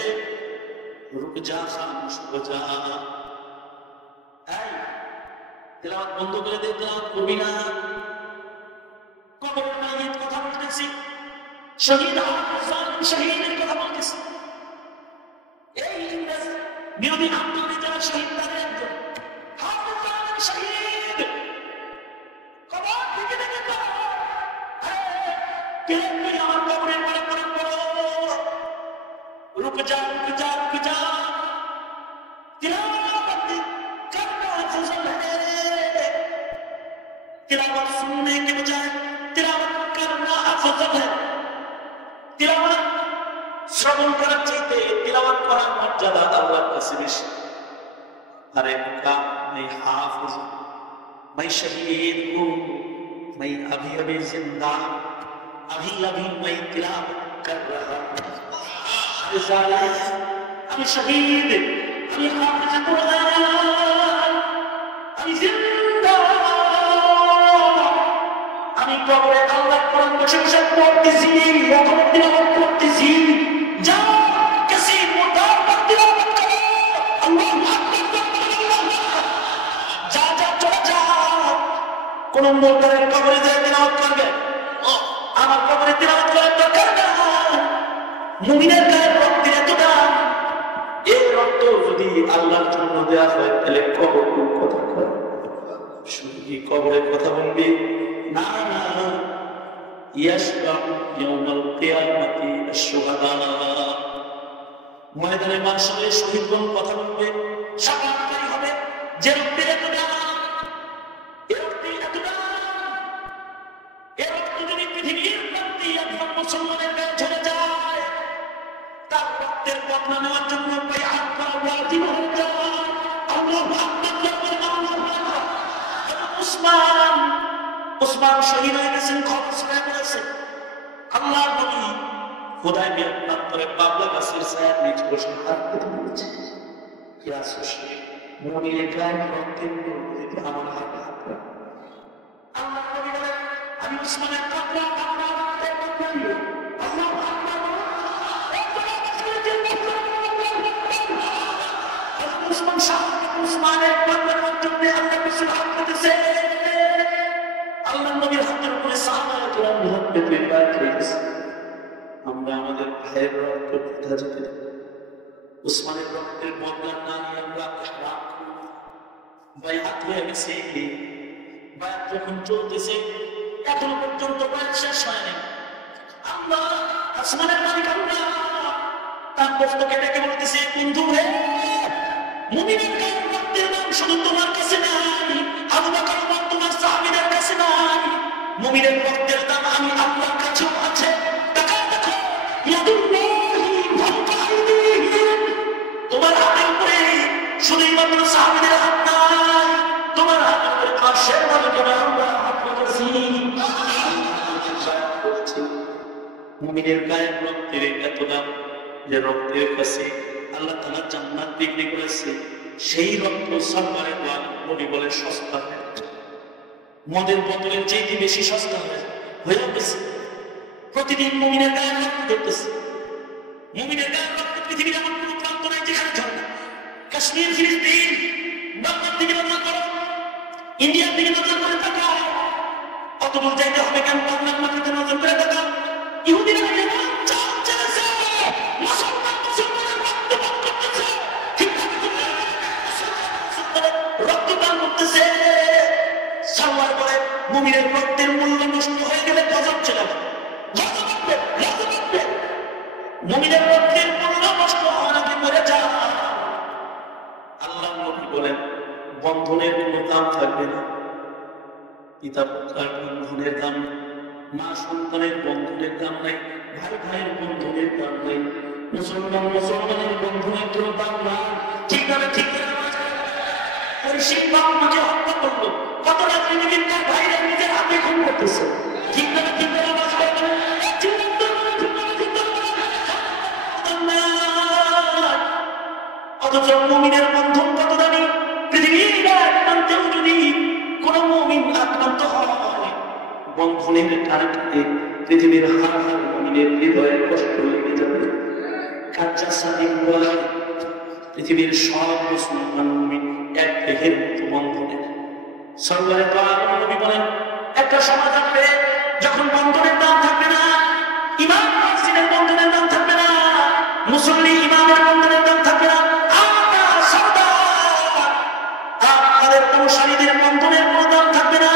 রুক যা খামোশ হো যা, এই তেলাওয়াত বন্ধ করে দে, তেলাওয়াত করবি না। কবরের মাইয়িত কথা বলতেছি, শহীদ হাফেজ জামিল শহীদের কথা বলতেছি। এই ইংরেজ বিরোধী আন্দোলনে যারা শহীদ তাদের একজন হাফেজ জামিল শহীদ। কবর থেকে দেখে তো কে আমার কবরের পরে পরে পড়ো, রুক যা রুক যা রুক যা, तिलावत करना फजल है, तिलावत सुनने के बजाय तिलावत करना अफजल है। तिलावत শ্রবণ করার চাইতে তিলাওয়াত করার মর্যাদা আল্লাহর কাছে বেশি। अरे मुका मैं हाफिज मैं शहीद हूँ, मैं अभी अभी जिंदा, अभी अभी मैं तिलावत कर रहा हूँ। আমি শহীদ, আমি হাফেজ কোরআন, আমি জিন্দা, আমি কবরে আল্লাহর কোরআন বসে বসে পড়তেছি, এখন তিলাওয়াত করতেছি। যাও কিসি মুদার পর তিলাওয়াত করো, আল্লাহু আকবার, যা যা চলে যা। কোন মুদারের কবরে যায় তিলাওয়াত করবে, আমার কবরে তিলাওয়াত করার দরকার না। মুমিনের গায়ে রক্তের এত দাম, এই রক্ত যদি আল্লাহর জন্য দেওয়া হয় তাহলে কবর কথা কয়, শুধু কি কবরের কথা বলবি? না না, ইয়াশফাউ ইয়াউমাল কিয়ামাতি আশ-শুহাদা, ময়দানে মাশরে শহীদগণ কথা বলবে, সাক্ষাৎকারী হবে। যে রক্তের এত দাম, এই রক্তের এত দাম, এই রক্ত যদি পৃথিবীর প্রান্তে একজন মুসলমানের গায়ে ঝরে যায়, তার রক্তের বদলা নেওয়ার জন্য বায়াত করা ওয়াজিব হয়ে যায়। আল্লাহু আকবার। উসমান শহীদ হয়ে গেছেন, খবর ছড়িয়ে পড়েছে। আল্লাহর নবী হুদায়বিয়ার প্রান্তরে বাবলা গাছের ছায়ার নিচে বসে হাত পেতে বলেছে, ইয়া সুশীল, মুমিনের গায়ে রক্তের বিরুদ্ধে আমার হাত রাখ। আল্লাহর নবী বলেন, আমি উসমানের কাপড় আল্লাহু আকবার। উসমান শাহ উসমানের কবরের জন্য আল্লাহ রাসূল হাত পেতেছে, আল্লাহর নবীর হাতের উপরে সাহাবায়ে কেরাম হাত পেতে বায়াত করেছে। আমরা আমাদের ভাইয়ের রক্ত কোথা যেতে দেব? উসমানের রক্তের বদলা না নিয়ে আমরা ইহরাম করব। বায়াত হয়ে গেছে, বায়াত যখন চলতেছে এখনো পর্যন্ত বায়াত শেষ হয়নি। আল্লাহ আসমানের মালিক আল্লাহ তার বস্তুকে ডেকে বলতেছে, বন্ধু হে, মুমিনের গায়ের রক্তের দাম শুধু তোমার কাছে নাই, আবু বকর ওমর তোমার সাহাবীদের কাছে নাই, মুমিনের রক্তের দাম আমি আল্লাহর কাছেও আছে। তাকাও দেখো, ইয়াদুল্লাহি ফাওকা আইদিহিম, তোমার হাতের উপরে শুধুই মাত্র সাহাবীদের হাত নাই, তোমার হাতের উপরে আরশের মালিকের আল্লাহ হাত রেখেছি। মুমিনের গায়ের রক্তের এত দাম যে রক্তের কাছে আল্লাহ তাআলা জান্নাত বিক্রি করেছে। সেই রক্ত সরকারে নবী বলে সস্তা হয়ে গেছে, মদের বোতলের চেয়ে বেশি সস্তা হয়ে গেছে। প্রতিদিন মুমিনের গায়ের রক্ত দেখতেছে, মুমিনের গায়ের রক্ত পৃথিবীর এমন কোন প্রান্ত নাই যেখানে ঝরে না। কাশ্মীর, ফিলিস্তিন, বাংলার দিকে নজর করো, ইন্ডিয়ার দিকে নজর অত দূর যাইতে হবে কেন? বাংলার মাটিতে নজর করে দেখা, ইহুদিরা রক্তদান করতেছে। সাল্লাল্লাহু আলাইহি ওয়াসাল্লাম বলে মুমিনের রক্তের মূল্য নষ্ট হয়ে গেলে গজব চলে আসবে, গজব আসবে, গজব আসবে। মুমিনের রক্তের মূল্য নষ্ট হওয়ার আগে মরে যা। আল্লাহর নবী বলেন বন্ধনের কোনো দাম থাকবে না। পিতা পুত্রের বন্ধনের দাম, মা সন্তানের বন্ধনের দাম নাই, ভাই ভাইয়ের বন্ধনের দাম নাই, মুসলমান মুসলমানের বন্ধনের কোনো দাম নাই। ঠিক না? ঠিক না? পরিশীল বাপ মাকে হত্যা করলো, কত রাজনীতিবিদ তার ভাইরা নিজের হাতে খুন করতেছে। ঠিক না? ঠিক না? আওয়াজ করবেন। অথচ মুমিনের বন্ধন কত দামি। পৃথিবীর এক প্রান্তেও যদি কোন মুমিন আক্রান্ত হয়, বন্ধনের টানে পৃথিবীর হার হার মুমিনের হৃদয়ে কষ্ট লেগে যাবে। কাঁচা সাদিক বলে পৃথিবীর সব মুসলমান মুমিন এক দেহের মতো বন্ধনের। সাল্লাল্লাহু আলাইহি নবী বলেন একটা সমাজ আসবে যখন বন্ধনের দাম থাকবে না, ইমাম মসজিদের বন্ধনের দাম থাকবে না, মুসল্লি ইমামের বন্ধনের দাম থাকবে না, আপনাদের অনুসারীদের বন্ধনের কোনো দাম থাকবে না।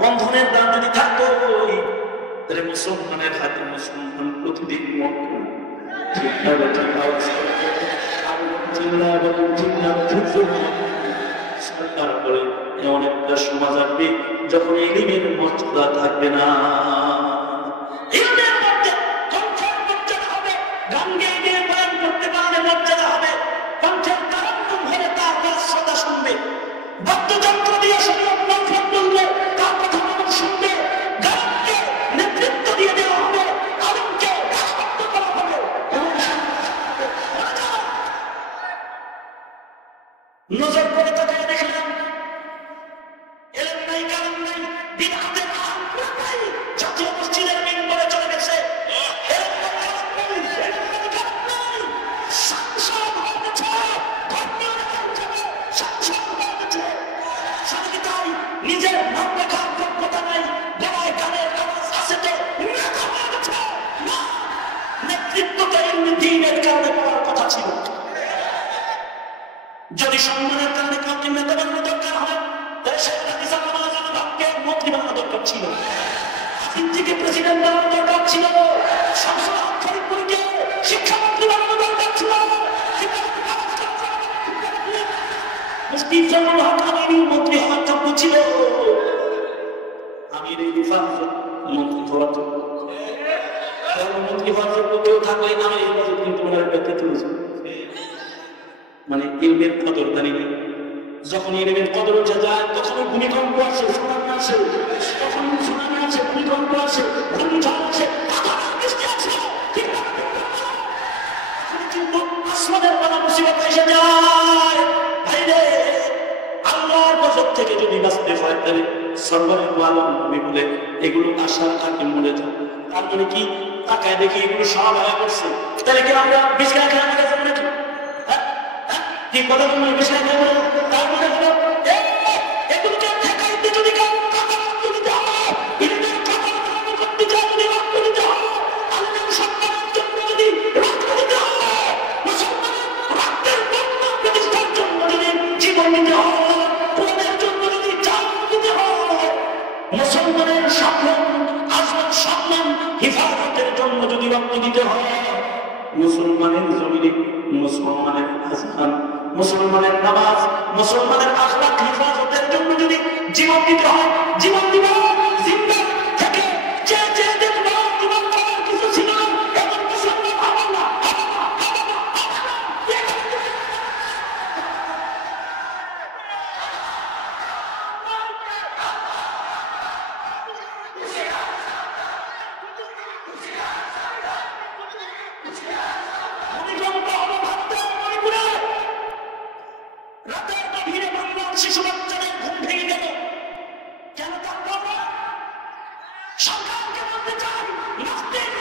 বন্ধনের দাম যদি থাকতো তাহলে মুসলমানের হাতে মুসলমান প্রতিদিন সরকার করে এমন একটা সমাজ আসবে যখন ইলমের মর্যাদা থাকবে না। ইলমের মর্যাদা হবে, গান গেয়ে গিয়ে বয়ান করতে পারলে মর্যাদা হবে, কণ্ঠের তারান্নুম হলে তার কথা শুনবে, বাদ্যযন্ত্র দিয়ে শরীয়ত নফরত বললে তার কথা মানুষ শুনবে, গানকে নেতৃত্ব দিয়ে দেওয়া হবে, আলেমকে রাজত্ব করা হবে। নজর করে তাকিয়ে দেখলাম এলেম নাই, কালাম নাই, বিদআতের আহ্বান নাই, জাতীয় মসজিদের মিম্বরে চলে গেছে। এলেম নাই, কালাম নাই, বিদআত নাই, সংসদ হয়ে গেছে, ধর্মীয় নেতা হিসেবে সংসদ হয়ে গেছে। শুধু কি তাই, নিজের নাম লেখার যোগ্যতা নাই, গলায় গানের আওয়াজ আছে তো নেতা হয়ে গেছে। না, নেতৃত্বটা এমনি দ্বীনের কারণে পাওয়ার কথা ছিল। যদি সম্মানের কারণে কাউকে নেতা বানানো দরকার হয় তাহলে শেখ হাসিনা আমাকে মন্ত্রী বানানো দরকার ছিল, হাসিনজিকে প্রেসিডেন্ট বানানো দরকার ছিল, শামসুল হক ফরিদপুরকে শিক্ষামন্ত্রী বানানো দরকার ছিল, মুফতিজুল হক আমিনী মন্ত্রী হওয়ার যোগ্য ছিল, আমির হেফাজত মন্ত্রী হওয়ার যোগ্য। মন্ত্রী হওয়ার যোগ্য কেউ থাকলে আমির হেফাজত কিন্তু ওনার ব্যক্তিত্ব মানে ইলমের কদর জানি না। যখন ইলমের কদর উঠে যায় তখন ভূমিকম্প আসে, সুনামি আসে, তখন সুনামি আসে, ভূমিকম্প আসে, ঘূর্ণিঝড় আসে, বৃষ্টি আসে, কিন্তু আসমানের বড় মুসিবত এসে যায়। ভাইরে, আল্লাহর গজব থেকে যদি বাঁচতে হয় তাহলে সাল্লাল্লাহু আলাইহি নবী বলে এগুলো আশার আগে মরে যায়। তার মানে কি, তাকায় দেখি এগুলো সব হয়ে পড়ছে, তাহলে কি আমরা বিছানা খেয়ে আমাদের জন্য নাকি কি কথা বলবো? বিষয় নেব, তার মানে হলো এগুলোকে ঠেকাইতে যদি দিতে হয়, ইলমের কথা করতে চাই যদি রক্ত দিতে হয়, আল্লাহর সন্তানের জন্য যদি রক্ত দিতে হয়, মুসলমানের রক্তের বন্যা প্রতিষ্ঠার জন্য যদি জীবন দিতে হয়, কোরআনের জন্য যদি জান দিতে হয়, মুসলমানের সম্মান, আসমান সম্মান হিফাজতের জন্য যদি রক্ত দিতে হয়, মুসলমানের জমিনে মুসলমানের আজহান, মুসলমানের নামাজ, মুসলমানের আখলাক হেফাজতের জন্য যদি জীবন দিতে হয়, জীবন দিব। জিন্দা থেকে যে যে দেখব জীবন করার কিছু ছিল এমন মুসলমান হবো না, হবো না, হবো না, হবো না। রাতের গভীরে বাংলার শিশু বাচ্চাদের ঘুম ভেঙে গেল কেন? তার বাবা সরকারকে বলতে চাই নাস্তিক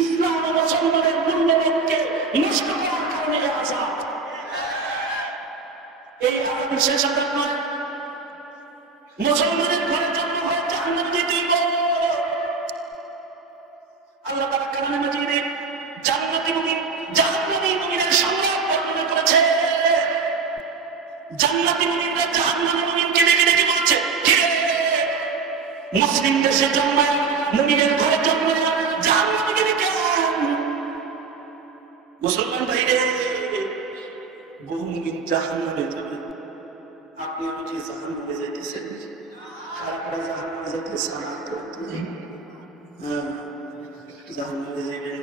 ইসলাম ও মুসলমানের মূল্যবোধকে নষ্ট করার কারণে এই আযাব। এই আযাবের শেষ আযাব নয়, মুসলমানের ঘরে জন্ম হয়ে জাহান্নামে যেতে হবে। আল্লাহ তাআলা কালামে মাজিদে জান্নাতি মুমিন জাহান্নামী মুমিনের সংলাপ বর্ণনা করেছে। জান্নাতি মুমিনরা জাহান্নামী মুমিনকে ডেকে ডেকে বলছে, কে মুসলিম দেশে জন্মায়, মুমিনের ঘরে জন্মায় জাহান্নামীকে ডেকে মুসলমান ভাইরে, বহু মুমিন জাহান্নামে যাবে। আপনি বুঝি জাহান্নামে যাইতেছেন? খারাপরা জাহান্নামে যাইতে সানাতো হ্যাঁ, জাহান্নামে যাইবেন।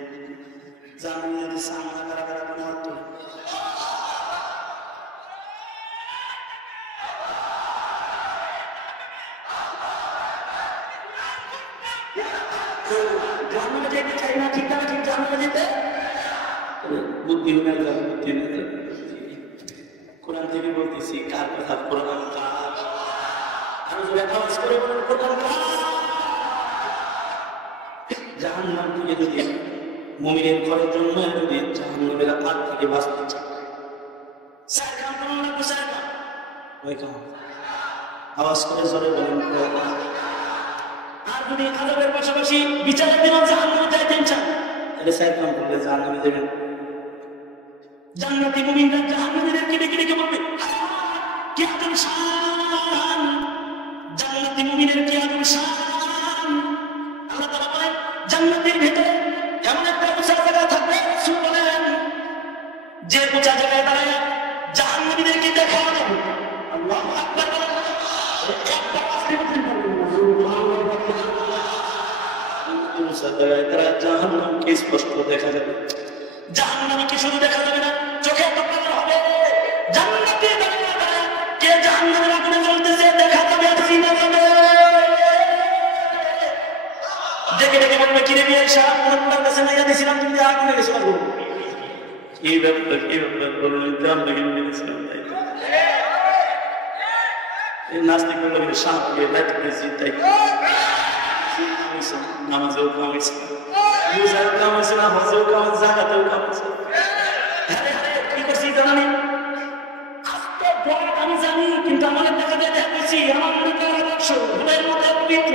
জাহান্নামে যদি সামনা কারা কারা কোনো হাত তোলে। জাহান্নামে যাইতে চাই না, ঠিক না? ঠিক জাহান্নামে যেতে বুদ্ধিহীনের যাবে, বুদ্ধিহীনের কোরআন থেকে বলতেছি, কার কথা? কোরআন কার? আমি যদি আওয়াজ করে বলেন কোরআন কার? জাহান্নাম থেকে যদি মুমিনের ঘরের জন্য যদি জাহান্নামের হাত থেকে বাঁচতে চায়, সারকাম কোন না সারকাম ওই কাম আওয়াজ করে জোরে বলেন কোরআন। আর যদি আযাবের পাশাপাশি বিচারের দিন জাহান্নামে যাইতেন চান, তাহলে সারকাম করলে জাহান্নামে যাবেন। জান্নাতি মুমিনরা জাহান্নামীদেরকে ডেকে ডেকে বলবে, কি আদম শান, জান্নাতি মুমিনের কি আদম শান। আল্লাহ তাআলা বলেন, জান্নাতের ভিতরে এমন একটা উঁচা জায়গা থাকবে, রাসূল বলেন, যে উঁচা জায়গায় দাঁড়ায় জাহান্নামীদেরকে দেখা যাবে। আল্লাহু আকবার বলেন, একবার আসতে বলতে উঁচা জায়গায় দাঁড়ায় জাহান্নামকে স্পষ্ট দেখা যাবে। জাহান্নামীকে শুধু দেখা যাবে না, চোখে টপকানো হবে। জান্নাতে দাঁড়িয়ে দাঁড়িয়ে কে জাহান্নামের আগুনে জ্বলতেছে দেখা যাবে, চিনা যাবে। ডেকে ডেকে বলবে, কিরে বিয়ে সারা পুরোটার কাছে নাইয়া দিয়েছিলাম, তুমি আগুনে গেছো। এই ব্যাপারটা কি ব্যাপার বললেন, জাহান্নামে গেছিলাম তাই নাস্তিক বলবে, শান্তি লাইট করেছি তাই নামাজেও কামাইছে, রোজাও কামাইছে, নামাজেও কামাইছে, যাকাতেও কামাইছে। কি করছি জানি? আমি জানি, কিন্তু আমাদের দেখা যায় দেখছি আমার মনে করা বাক্স হৃদয়ের মধ্যে পবিত্র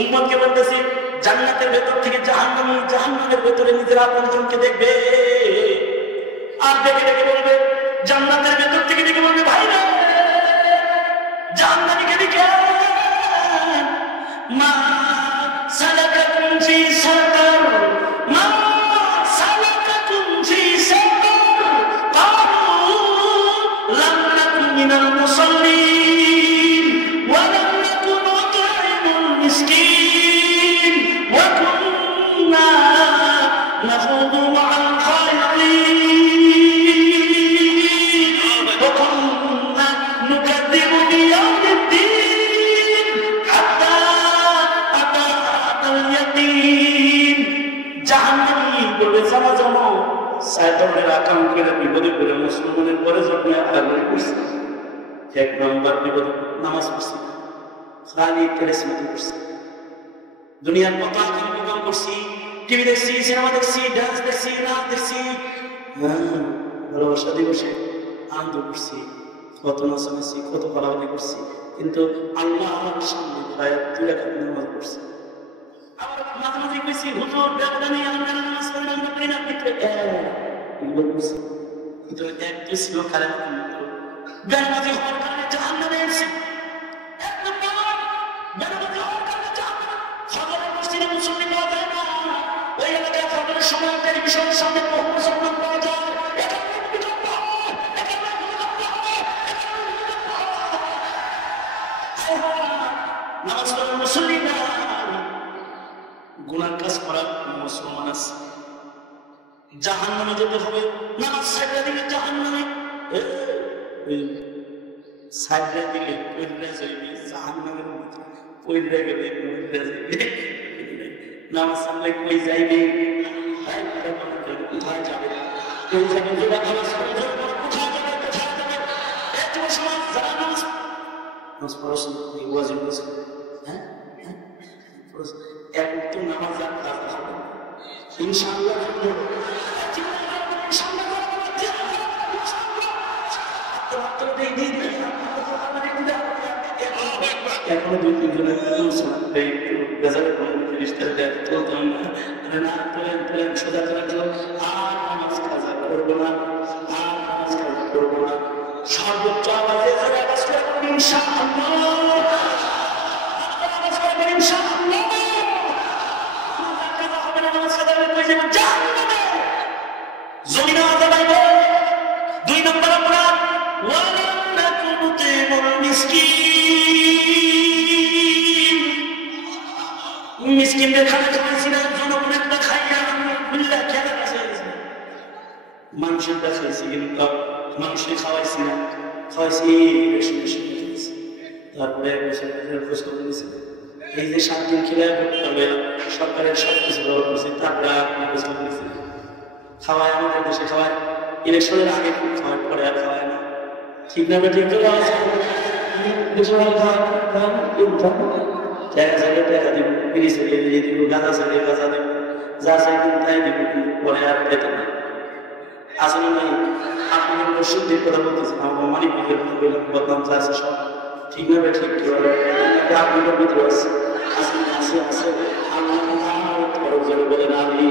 উম্মতকে বলতেছি, জান্নাতের ভেতর থেকে জাহান্নামী জাহান্নামের ভেতরে নিজের আপনজনকে দেখবে। আর ডেকে ডেকে বলবে, জান্নাতের ভেতর থেকে ডেকে বলবে, ভাই না জাহান্নামীকে দেখে মা সালাকাকুম ফি সাকার, মা সালাকাকুম ফি সাকার, ক্বালু লাম নাকু মিনাল মুসাল্লিন ওয়া লাম নাকু নুত'ইমুল মিসকিন ওয়া কুন্না নাখুদু মা'আল খায়িদিন ওয়া কুন্না নুকাযযিবু বিয়াউমিদ্দিন হাত্তা আতা'নাল ইয়াকিন। জাহান্নামী বলে জানা জানো শয়তানের আকাম করে বিপদে পড়ে মুসলমানের পরে যখন আগে করছে, এক নম্বর বিপদ নামাজ পড়ছি, খালি কেরেসিমতি করছি, দুনিয়ার কত আকাম প্রোগ্রাম করছি, টিভি দেখছি, সিনেমা দেখছি, ডান্স দেখছি, নাচ দেখছি, ভালোবাসা দিবসে আনন্দ করছি, কত নাচানাচি, কত পালাপালি করছি, কিন্তু আল্লাহর সামনে প্রায় 2 রাকাত নামাজ পড়ছি। আবার মাঝে মাঝে কইছি, হুজুর ব্যবধানে আমরা নামাজ পড়ি না, আমরা পড়ি না, ভিতরে এগুলো করছি, কিন্তু একটু ছিল কারণ বেনামাজি হওয়ার কারণে জাহান্নামে এসেছি। এক নম্বর বেনামাজি হওয়ার কারণে জাহান্নামে। ফজরের মসজিদে মুসল্লি পাওয়া যায় না, ওই এলাকায় ফজরের সময় টেলিভিশনের সামনে বহু মুসলমান পাওয়া যায়, গুনার কাজ করা মুসলমান আছে, জাহান্নামে যেতে হবে। নামাজ ছাড়া দিলে জাহান্নামে, ছাড়া দিলে পড়লে যাইবে জাহান্নামের মধ্যে, পড়লে গেলে পড়লে যাইবে। নামাজ ছাড়লে কই যাইবে, কোথায় যাবে, কই যাবে, যেটা নামাজ পড়ে কোথায় যাবে, কোথায় যাবে। এত সমাজ যারা নামাজ পড়াশোনা ওয়াজিব আছে, হ্যাঁ এক তো নামাজ আর কাজ হবে ইনশাআল্লাহ। এখনো দুই তিনজনের সোজা আর নামাজ কাজা করবো না, আর নামাজ কাজা করবো না। সর্বোচ্চ আওয়াজে দুই নম্বর অপরাধ মিসকিনদের খানা খাওয়াইছি না, জনগণেরটা খাইয়া খেলা মানুষের দেখাইছি, কিন্তু মানুষকে খাওয়াইছি না, খাওয়াইছি তারপরে এই যে 7 দিন খেলে সরকারের সবকিছু ব্যবহার করছি, তারপরে খাওয়ায় আমাদের দেশে খাওয়ায়, ইলেকশনের আগে খাওয়ার পরে আর খাওয়ায় না। ঠিক না ঠিক করে টাকা চাইলে টাকা দিব, পিড়ি চাইলে দিব, গাঁজা চাইলে গাঁজা দিব, যা চাইবেন তাই দিব, কিন্তু পরে আর পেতে না। আসলে নাই আপনি মসজিদের কথা বলতেছেন, আমার মানিক কথা বললাম, যা আছে সব ঠিক না ঠিক আপনি ভিতরে আছে আছে আছে আল্লাহ বলেন আমি।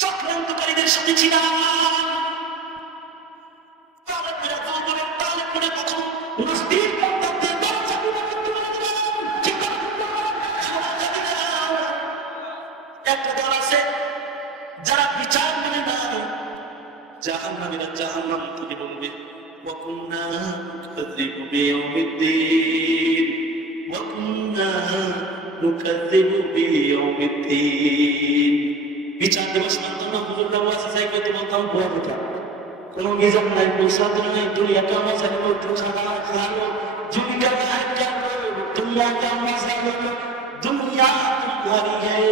চক্রান্তকারীদের সাথে ছিলাম, একটা দল আছে যারা বিচার মেনে না, জাহান্নামীরা জাহান্নাম থেকে বলবে ওয়াকুন্না নুকাযযিবু বিয়াউমিদ্দিন, ওয়াকুন্না নুকাযযিবু বিয়াউমিদ্দিন। বিচার দিবস মানতাম না, হুজুররা ওয়াজ চাই করতে বলতাম ভুয়া কথা, কোনো নিজাম নাই, পয়সাত্র নাই, দুনিয়া কা মজা লো, খানা খালো, জীবিকা নাই কালো, দুনিয়া কা মজা লো, দুনিয়া তোমারি হ্যায়।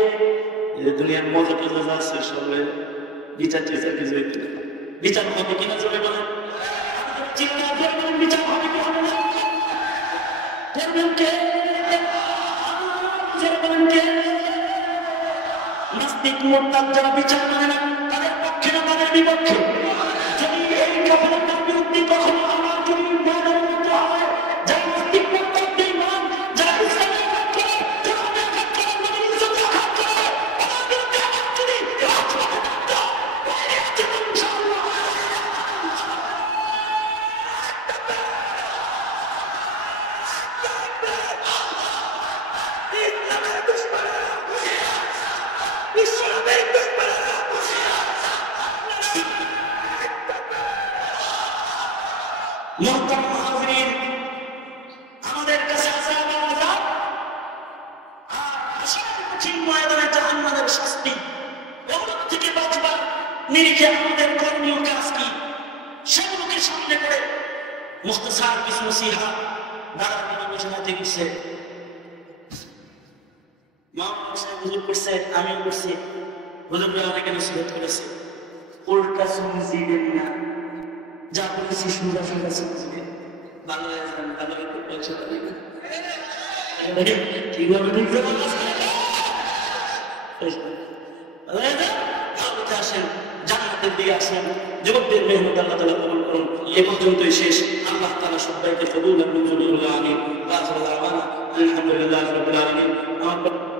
এই দুনিয়ার মজা টজা যা আছে সবে বিচার টিচার কিছু হইতে না। বিচার হবে কিনা চলে বলেন, চিন্তা করবেন বিচার হবে কি হবে না, করবেন কে, করবেন কে? নাস্তিক মুরতাদ যারা বিচার মানে না, তাদের পক্ষে না তাদের বিপক্ষে। যদি এই কাফেরদের বিরুদ্ধে কখনো আমার যদি ময়দানে উঠতে হয়, যারা নাস্তিক মুরতাদ বেঈমান, যারা ইসলামের পক্ষে, যারা আমাদের পক্ষে, আমাদের ইজ্জতের আঘাত করে, তাদের বিরুদ্ধে আমার যদি রাজপথে নামতে হয়, বাইরে আছে ইনশাআল্লাহ। ইসলামের দুশমনেরা, ইসলামের দুশমনেরা, মুহতারাম হাজিরিন, আমাদের কাছে আছে আযাব আর হাসরের কঠিন ময়দানে জাহান্নামের শাস্তি। ওগুলো থেকে বাঁচবার নিরিখে আমাদের করণীয় কাজ কি, সেগুলোকে সামনে করে মুখতাসার কিছু নসিহত দাঁড়ার বিবেচনাতে করছে, মাওলানা সাহেব হুজুর করছে, আমিও করছি, হুজুররা অনেকে নসিহত করেছে। উল্টা শুনছিলেন না, যা বলেছি সুন্দর সুন্দর শুনছিলেন, ভালো হয়ে যান, ভালো হয়ে পয়সা পাবেন কিভাবে ঢুকতে আসেন, জান্নাতের দিকে আসেন। যুবকদের মেহনত আল্লাহ তাআলা কবুল করুন। এ পর্যন্তই শেষ। আল্লাহ তাআলা সবাইকে কবুল এবং মঞ্জুর করুন। আমিন। আখিরু দাওয়ানা আলহামদুলিল্লাহি রাব্বিল আলামিন। গ্রহণ